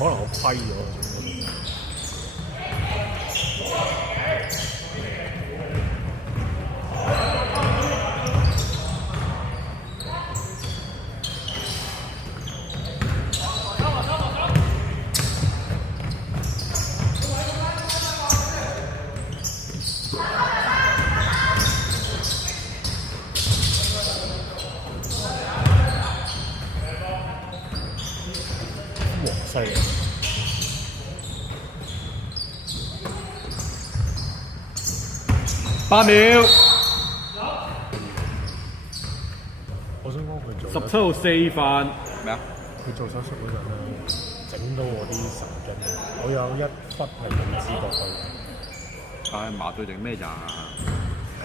可能我虧咗。犀利8秒，我想講佢做17號4犯咩啊？佢做手術嗰陣咧，整到我啲神經，我有一忽係冇知覺到。係麻醉定咩咋？係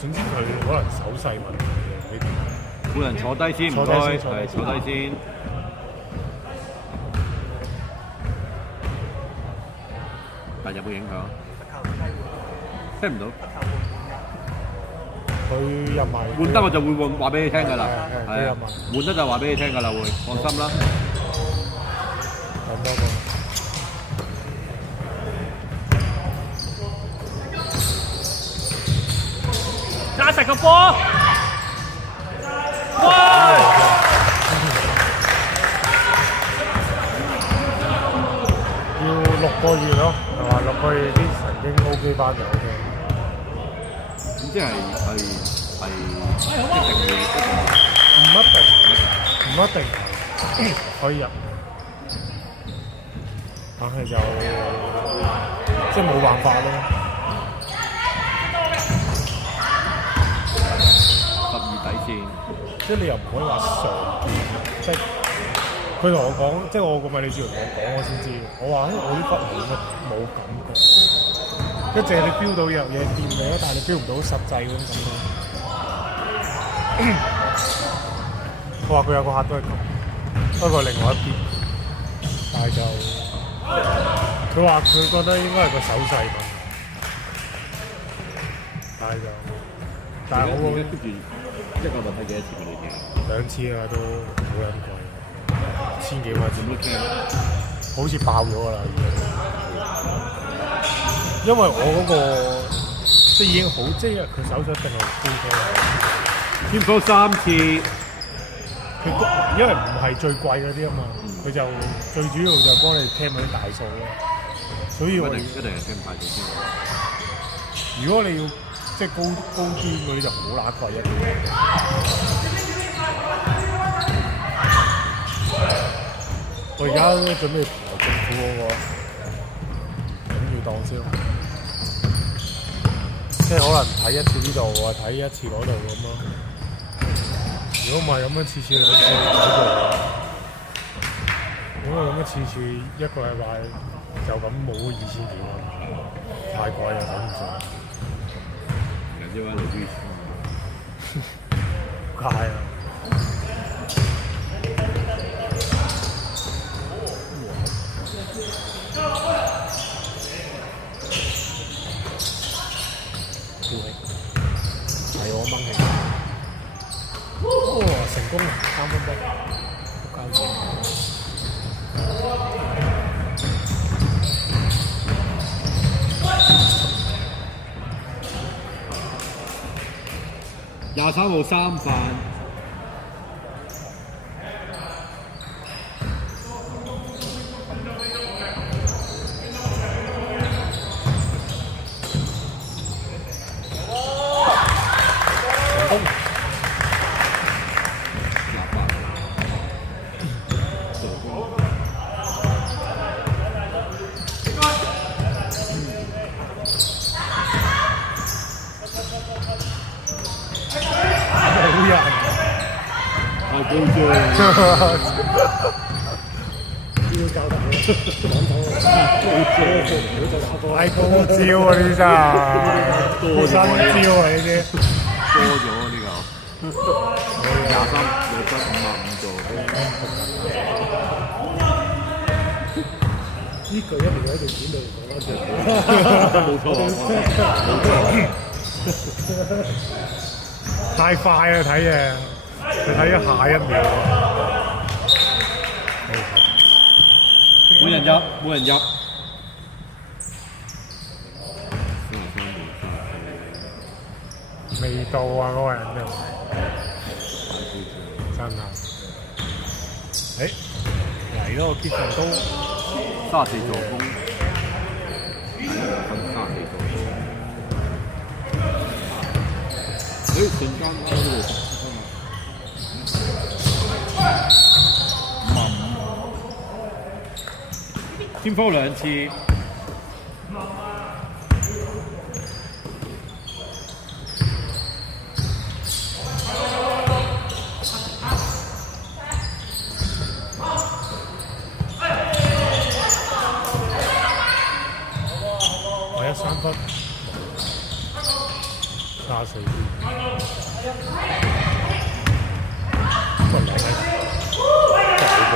總之佢可能手勢問題嘅呢啲。每人坐低先，唔該，係坐低先。但有冇影響？聽唔到。佢入埋換得我就會話俾你聽㗎啦，係啊，換得就話俾你聽㗎啦，會放心啦。咁多個。揸實個波！哇！要6個月咯，係嘛？6個月啲神經 OK 翻就 OK。咁即係唔一定可以入，但係就即係冇辦法咯。12底線，即係你又唔可以話常見，即係佢同我講，即係我個物理治療同我講，我先知。我話我呢忽冇感覺，即係你 feel 到有嘢掂你咯，但係你 feel 唔到實際嗰種感覺。佢話佢有個客都係咁，不過另外一邊，但係就佢話佢覺得應該係個手勢問題，但係我跟住一個問題幾多次俾你聽？2次啊，都好撚貴，1000幾蚊，點都聽，好似爆咗㗎啦已經。因為我嗰個即係已經好，即係佢手術一定係高添多3次，佢因為唔係最貴嗰啲啊嘛，佢就最主要就幫你聽嗰啲大數咯。所以我哋一定係聽大數先。如果你要即係高端嗰啲就好乸貴一啲。我而家準備同政府嗰個頂住檔先，即係可能睇一次呢度，或睇一次嗰度咁咯。如果唔係咁樣次次兩次睇過，如果咁樣次一個禮拜就咁冇2000幾蚊，太貴啦，頂唔順。人家話你quý，係啊。係我掹起，成功啦！3分鐘，交錢。23號3犯。太高招啊！呢真係多新招啊！呢啲多咗呢個23有得55做。呢句一定要喺度剪到講冇錯。太快啦睇嘢，佢睇咗下一秒。每人入，每人入。未到啊嗰個人就真係。誒嚟咯，結場都34助攻，分34助攻。瞬間嗰度天科2次。3分34點，個名係大波，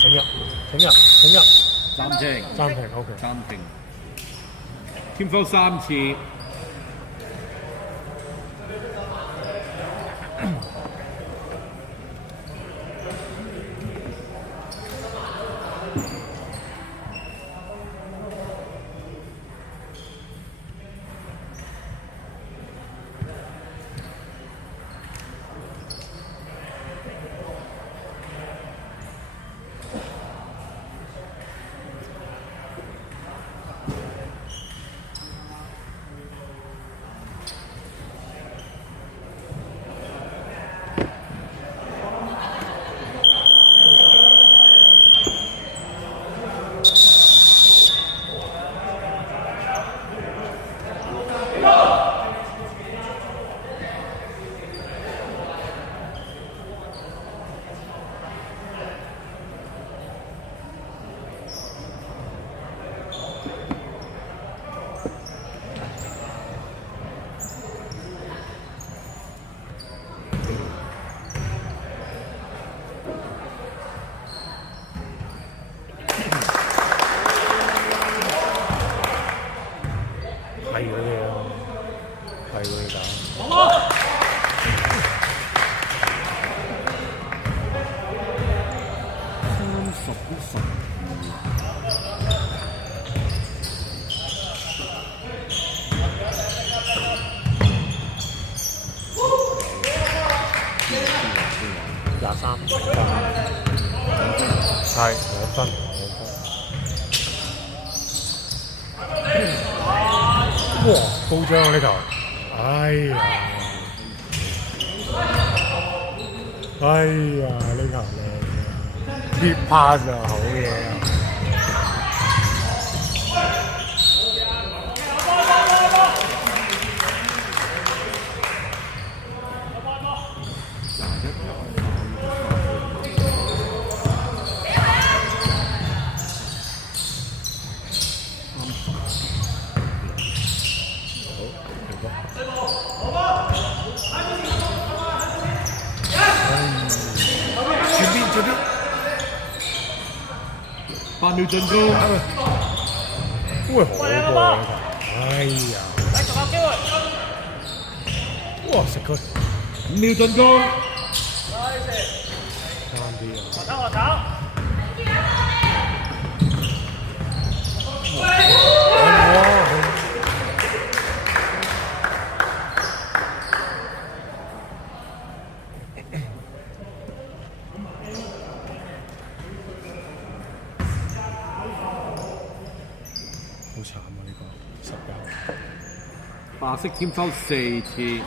請入，暫停 ，OK， 暫停。天科3次。係2分。哇！高張啊呢球，哎呀呢球靚，deep pass啊，好嘢啊！8秒進攻，喂好波！哎呀，哇食佢5秒進攻，啱啲啊！好慘啊！呢個19，白色天抽4次。